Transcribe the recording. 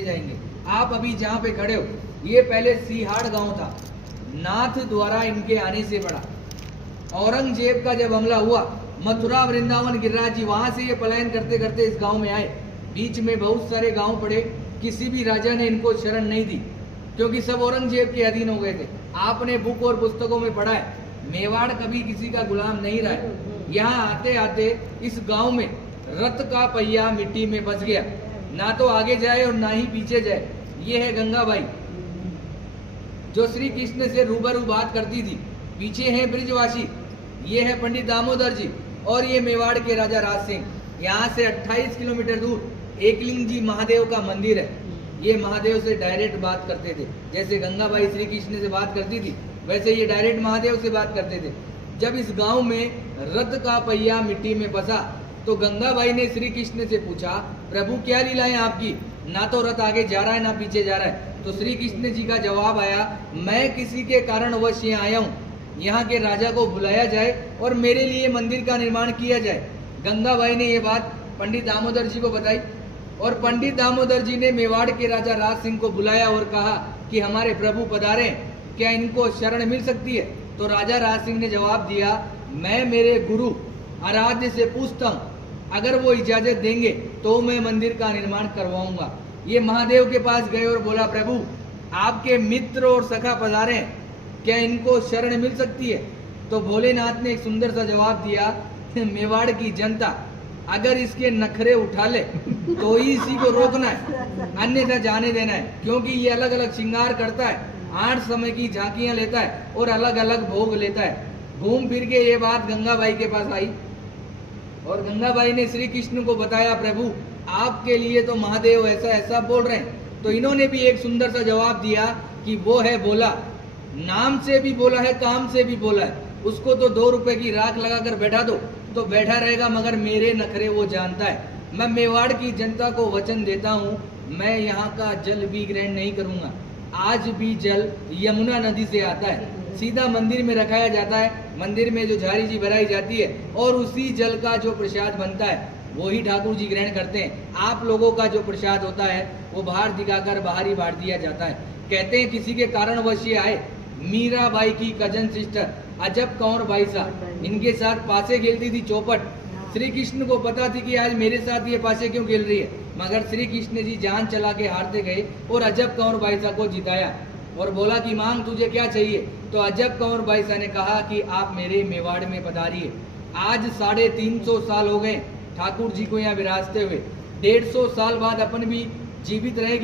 ले जाएंगे। आप अभी जहाँ पे खड़े हो, ये पहले सीहाड़ गांव था, नाथ द्वारा इनके आने से पड़ा। औरंगजेब का जब हमला हुआ, मथुरा वृंदावन गिरिराज जी वहां से ये पलायन करते करते इस गांव में आए। बीच में बहुत सारे गांव पड़े, किसी भी राजा ने इनको शरण नहीं दी, क्योंकि सब औरंगजेब के अधीन हो गए थे। आपने बुक और पुस्तकों में पढ़ा है, मेवाड़ कभी किसी का गुलाम नहीं रहा है। यहाँ आते आते इस गांव में रथ का पहिया मिट्टी में फंस गया, ना तो आगे जाए और ना ही पीछे जाए। ये है गंगाबाई, जो श्री कृष्ण से रूबरू बात करती थी। पीछे हैं ब्रिजवासी, ये है पंडित दामोदर जी, और ये मेवाड़ के राजा राज सिंह। यहाँ से 28 किलोमीटर दूर एकलिंग जी महादेव का मंदिर है। ये महादेव से डायरेक्ट बात करते थे, जैसे गंगाबाई श्री कृष्ण से बात करती थी, वैसे ये डायरेक्ट महादेव से बात करते थे। जब इस गांव में रथ का पहिया मिट्टी में फंसा तो गंगाबाई ने श्री कृष्ण से पूछा, प्रभु क्या लीला है आपकी, ना तो रथ आगे जा रहा है ना पीछे जा रहा है। तो श्री कृष्ण जी का जवाब आया, मैं किसी के कारणवश यहाँ आया हूँ, यहाँ के राजा को बुलाया जाए और मेरे लिए मंदिर का निर्माण किया जाए। गंगाबाई ने ये बात पंडित दामोदर जी को बताई, और पंडित दामोदर जी ने मेवाड़ के राजा राज सिंह को बुलाया और कहा कि हमारे प्रभु पधारे, क्या इनको शरण मिल सकती है। तो राजा राज सिंह ने जवाब दिया, मैं मेरे गुरु आराध्य से पूछता हूँ, अगर वो इजाजत देंगे तो मैं मंदिर का निर्माण करवाऊंगा। ये महादेव के पास गए और बोला, प्रभु आपके मित्र और सखा पधारे, क्या इनको शरण मिल सकती है। तो भोलेनाथ ने एक सुंदर सा जवाब दिया, मेवाड़ की जनता अगर इसके नखरे उठा ले तो ही इसी को रोकना है, अन्यथा जाने देना है, क्योंकि ये अलग अलग श्रृंगार करता है, 8 समय की झांकियां लेता है और अलग अलग भोग लेता है। घूम फिर के ये बात गंगाबाई के पास आई और गंगाबाई ने श्री कृष्ण को बताया, प्रभु आपके लिए तो महादेव ऐसा ऐसा बोल रहे हैं। तो इन्होंने भी एक सुंदर सा जवाब दिया कि वो है बोला, नाम से भी बोला है, काम से भी बोला है, उसको तो 2 रुपए की राख लगाकर बैठा दो तो बैठा रहेगा, मगर मेरे नखरे वो जानता है। मैं मेवाड़ की जनता को वचन देता हूँ, मैं यहाँ का जल भी ग्रहण नहीं करूँगा। आज भी जल यमुना नदी से आता है, सीधा मंदिर में रखाया जाता है, मंदिर में जो झारी जी भराई जाती है और उसी जल का जो प्रसाद बनता है वही ठाकुर जी ग्रहण करते हैं। आप लोगों का जो प्रसाद होता है वो बाहर दिखाकर बाहर ही बांट दिया जाता है। कहते हैं किसी के कारणवश ये आए, मीराबाई की कजन सिस्टर अजब कौर बाई साहब, इनके साथ पासे खेलती थी चौपट। श्री कृष्ण को पता थी कि आज मेरे साथ ये पासे क्यों खेल रही है, मगर श्री कृष्ण जी जान चला के हारते गए और अजब कौर बाई साहब को जिताया और बोला कि मांग तुझे क्या चाहिए। तो अजब कौर बाई साहब ने कहा कि आप मेरे मेवाड़ में पधारिए। आज 350 साल हो गए ठाकुर जी को यहाँ विराजते हुए, 150 साल बाद अपन भी जीवित रहेगी।